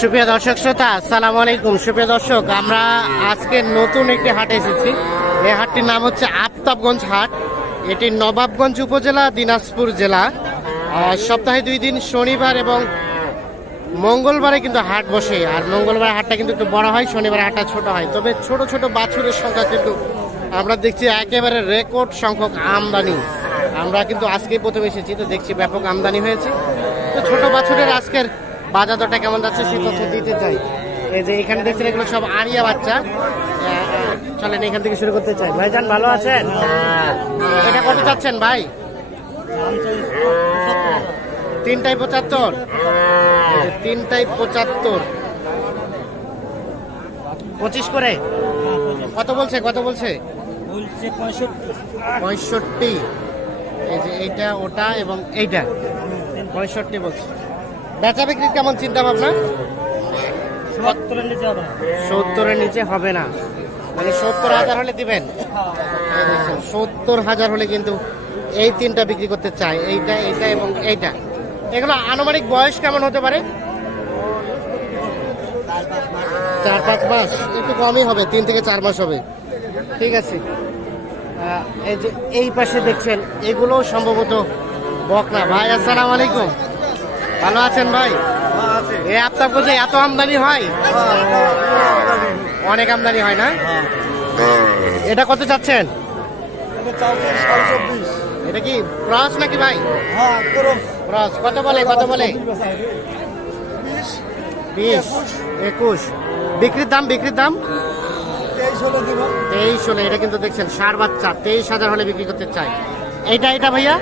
সুপ্রিয় দর্শক শ্রোতা, আসসালামু আলাইকুম। সুপ্রিয় দর্শক, আমরা আজকে নতুন একটি হাটে এসেছি। এই হাটটির নাম হচ্ছে আফতাবগঞ্জ হাট। এটি নবাবগঞ্জ উপজেলা, দিনাজপুর জেলা। সপ্তাহে 2 দিন শনিবার এবং মঙ্গলবারে কিন্তু হাট বসে। আর মঙ্গলবার হাটটা কিন্তু একটু বড় হয়, শনিবার হাটটা ছোট হয়। তবে ছোট ছোট বাছুরের সংখ্যা কিন্তু আমরা দেখছি একেবারে রেকর্ড সংখ্যক আমদানি। আমরা কিন্তু আজকেই প্রথম এসেছি, তো দেখছি ব্যাপক আমদানি হয়েছে। তো ছোট বাছুরের আজকের বাজার দরটা কেমন যাচ্ছে সেই তথ্য দিতে চাই। এই যে এখানে দেখছেন, এগুলো সব আড়িয়া বাচ্চা। চলেন এখান থেকে শুরু করতে চাই। ভাইজান ভালো আছেন? এটা কত চাচ্ছেন ভাই? 3টায় 75। 3টায় 75, 25 করে। কত বলছে? 65। এই যে এইটা, ওটা এবং এইটা 65 বলছে। বেচা বিক্রির কেমন চিন্তা ভাবনা? 70-এর নিচে হবে না, মানে 70,000 হলে দিবেন। 70,000 হলে কিন্তু এই 3টা বিক্রি করতে চাই, এইটা, এইটা এবং এইটা। এগুলো আনুমানিক বয়স কেমন হতে পারে? 4-5 মাস, একটু কমই হবে, 3 থেকে 4 মাস হবে। ঠিক আছে। এই যে এই পাশে দেখছেন, এগুলো সম্ভবত বকনা। ভাই আসসালামু আলাইকুম, ভালো আছেন ভাই? এই আফতাবগঞ্জে এত আমদানি হয়? অনেক আমদানি হয় না? এটা কত চাচ্ছেন? এটা কি ক্রস নাকি ভাই? ক্রস। কত বলে? 20, 21। বিক্রির দাম 23 হলে। এটা কিন্তু দেখছেন ষাঁড় বাচ্চা, 23,000 হলে বিক্রি করতে চাই। এটা ভাইয়া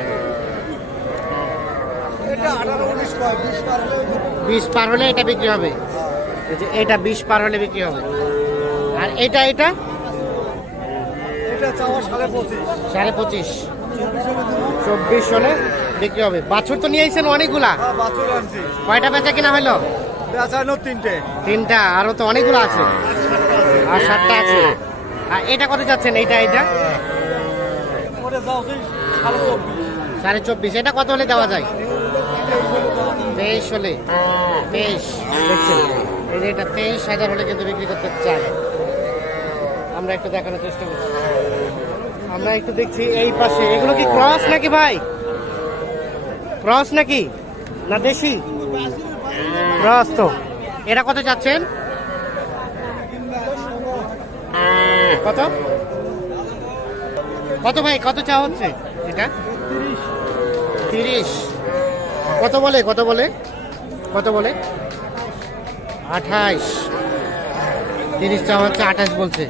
20 পার হলে এটা বিক্রি হবে। এটা 20 পার হলে বিক্রি হবে। আর এটা 25.5, 24 হলে বিক্রি হবে। বাছুর তো নিয়ে আইছেন অনেকগুলা? কয়টা বেচা কিনা হইলো? 3টা, আরো তো অনেকগুলো আছে, আর 7টা আছে। আর এটা কত যাচ্ছেন? এইটা 24.5। এটা কত হলে দেওয়া যায়? 23 হলে। 23 দেখছেন, এই যে এটা 23,000 হলে কিন্তু বিক্রি করতে চাই। আমরা একটু দেখানোর চেষ্টা করছি। আমরা একটু দেখছি এই পাশে, এগুলো কি ক্রস নাকি ভাই? ক্রস নাকি না দেশি? ক্রস তো। এটা কত চাচ্ছেন? কত ভাই, কত চা হচ্ছে এটা? 30। কত বলে? 28। 30 চা হচ্ছে, 28 বলছে।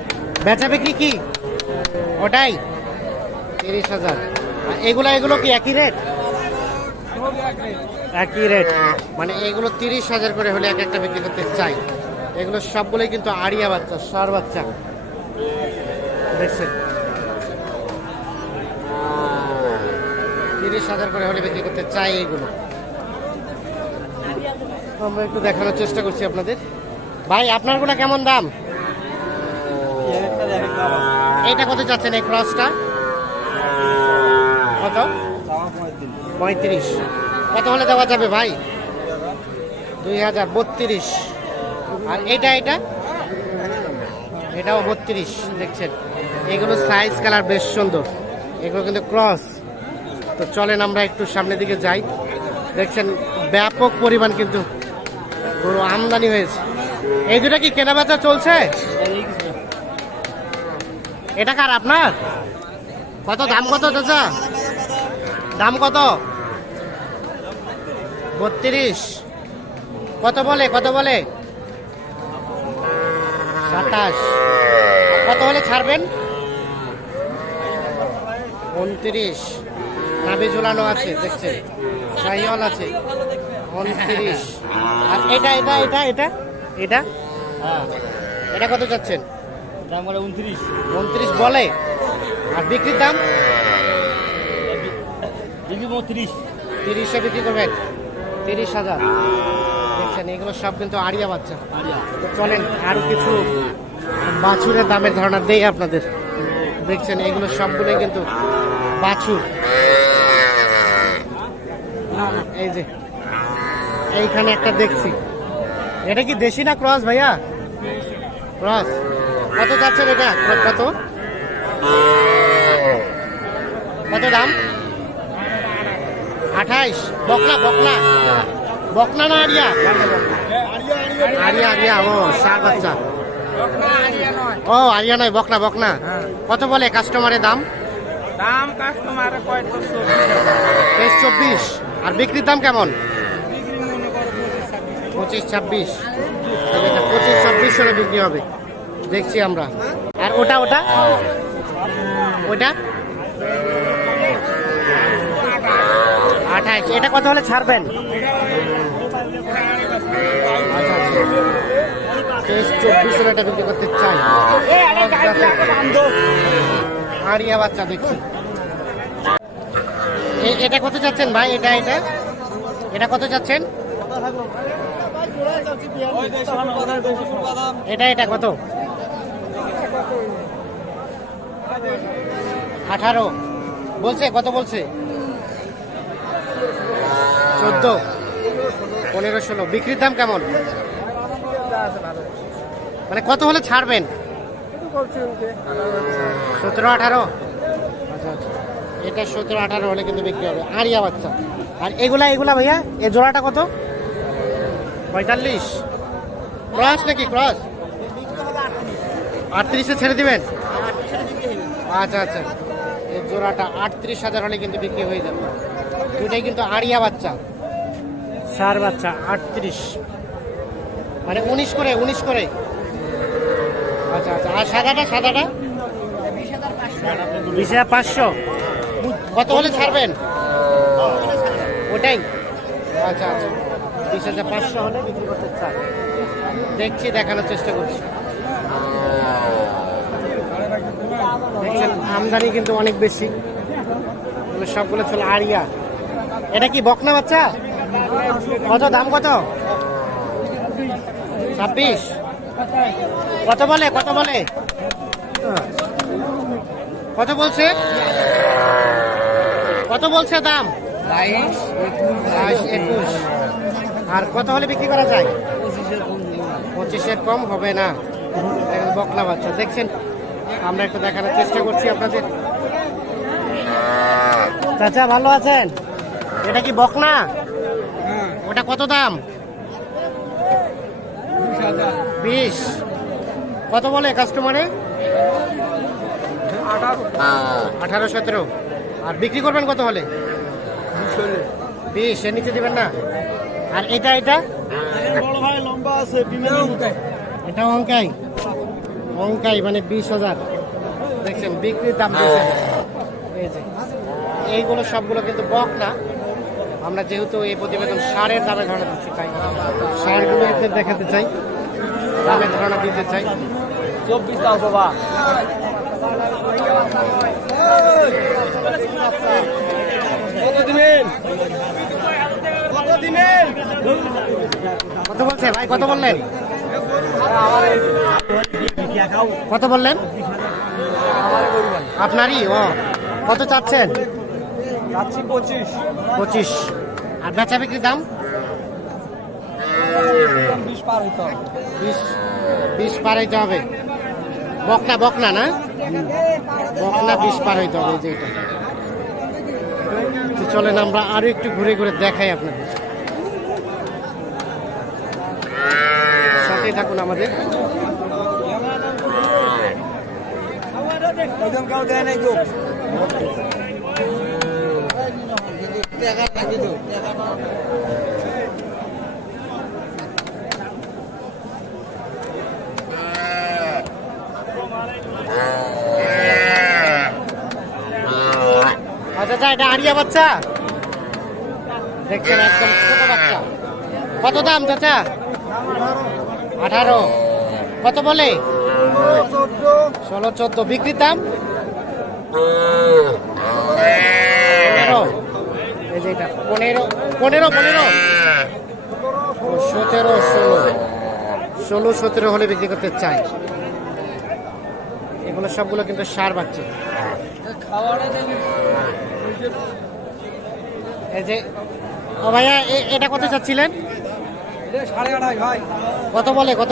বেচা বিক্রি কি ওটাই? 30,000। এগুলো কি একই রেট? একই রেট, মানে এগুলো 30,000 করে হলে এক একটা বিক্রি করতে চাই। এগুলো সবগুলোই কিন্তু আড়িয়া বাচ্চা, ষাঁড় বাচ্চা। দেখছেন, 30,000 করে হলে বিক্রি করতে চাই এইগুলো। আমরা একটু দেখানোর চেষ্টা করছি আপনাদের। ভাই আপনারগুলো কেমন দাম? এইটা কত চাচ্ছেন? এই ক্রসটা কত? 35। কত হলে দেওয়া যাবে ভাই? 2032। আর এটাও 32। দেখছেন, এগুলো সাইজ কালার বেশ সুন্দর, এগুলো কিন্তু ক্রস। তো চলেন আমরা একটু সামনের দিকে যাই। দেখছেন ব্যাপক পরিমাণ কিন্তু গরু আমদানি হয়েছে। এই দুটা কি কেনা বেচা চলছে? এটা কার? আপনার? কত দাম? কত চাচা দাম? কত? 32। কত বলে? 27। কত হলে ছাড়বেন? 29। নাভি ঝুলানো আছে, দেখছে শাহিওয়াল আছে। 29। আর এটা কত চাচ্ছেন? দাম বলে 29। 29 বলে। আর বিক্রির দাম? 30। 30-এ বিক্রি করবেন। 30,000। দেখছেন, এগুলো সব কিন্তু আড়িয়া বাচ্চা। তো চলেন আরো কিছু বাছুরের দামের ধারণা দেই আপনাদের। দেখছেন এগুলো সবগুলোই কিন্তু বাছুর। এই যে এইখানে একটা দেখছি, এটা কি দেশি না ক্রস ভাইয়া? ক্রস। কত যাচ্ছেন এটা? কত কত দাম? 28। বকনা বকনা বকনা না আরিয়া? আরিয়া আরিয়া, ও ষাঁড় বাচ্চা। ও আরিয়া নয়, বকনা বকনা। কত বলে কাস্টমারের দাম? দাম কাস্টমার 23-24। আর বিক্রির দাম কেমন? 25-26। 25-26 হলে বিক্রি হবে দেখছি আমরা। আর ওটা ওটা ওটা 28। এটা কত হলে ছাড়বেন? আচ্ছা আচ্ছা, 23-24 হলে এটা বিক্রি করতে চাই। আরিয়া বাচ্চা দেখছি। এটা কত চাচ্ছেন ভাই? এটা এটা এটা কত চাচ্ছেন? এটা এটা কত? 18 বলছে। কত বলছে? 14, 15, 16। বিক্রির দাম কেমন? মানে কত হলে ছাড়বেন? 17-18। আচ্ছা আচ্ছা, এটা 17-18 হলে কিন্তু বিক্রি হবে। আরিয়া বাচ্চা। আর এগুলা এগুলা ভাইয়া, এই জোড়াটা কত? 45। ক্রস নাকি? ক্রস 38-এ ছেড়ে দিবেন? আচ্ছা আচ্ছা, এই জোড়াটা 38,000 হলে কিন্তু বিক্রি হয়ে যাবে। দুটাই কিন্তু আরিয়া বাচ্চা, ষাঁড় বাচ্চা। 38 মানে 19 করে 19 করে। আচ্ছা আচ্ছা, আর সাদাটা? সাদাটা 20,500। কত হলে ছাড়বেন? ওটাই। আচ্ছা আচ্ছা, 20,500 হলে বিক্রি করতে চাই। দেখছি, দেখানোর চেষ্টা করছি। দেখছেন আমদানি কিন্তু অনেক বেশি। সবগুলো চলে আরিয়া। এটা কি বকনা বাচ্চা? কত দাম? কত? 26। কত বলে? কত বলে? কত বলছে? কত বলছে দাম? 22-21। আর কত হলে বিক্রি করা যায়? 25-এর কম হবে না। বকনা বাচ্চা দেখছেন, আমরা একটু দেখানোর চেষ্টা করছি আপনাদের। চাচা ভালো আছেন? এটা কি বকনা? ওটা কত দাম? 20। কত বলে কাস্টমারে? 18-17। আর বিক্রি করবেন কত হলে? 20। এর নিচে দিবেন না? আর এটা এটা এটা অঙ্কাই অঙ্কাই মানে 20,000। দেখছেন বিক্রির দাম 20,000। এই যে এইগুলো সবগুলো কিন্তু বকনা। আমরা যেহেতু এই প্রতিবেদন ষাঁড়ের দামে ধারণা দিচ্ছি, তাই ষাঁড়গুলো এদের দেখাতে চাই, দামে ধারণা দিতে চাই। 24 দাও বাবা। কত দিবেন? কত দিবেন? কত বলছে ভাই? কত বললেন? কত বললেন? আপনারই? ও কত চাচ্ছেন? 25। আর বেচা বিক্রির দাম? 20 পার হইতো। 20 পার হইতে হবে। বকনা বকনা না? বকনা 20 পার হইতে হবে। এই যে এটা। তো চলেন আমরা আরো একটু ঘুরে ঘুরে দেখাই আপনাদের। সাথেই থাকুন আমাদের। আচ্ছা, এটা আরিয়া বাচ্চা দেখছেন, একদম ছোট বাচ্চা। কত দাম চাচা? 18। কত বলে? 16-14। বিক্রির দাম? 15। এই যে এটা 15 17 17 হলে বিক্রি করতে চাই। এগুলো সবগুলো কিন্তু ষাঁড় বাচ্চা। এই যে ও ভাইয়া, এটা কত চাচ্ছিলেন? এটা 8.5 ভাই। কত বলে কত?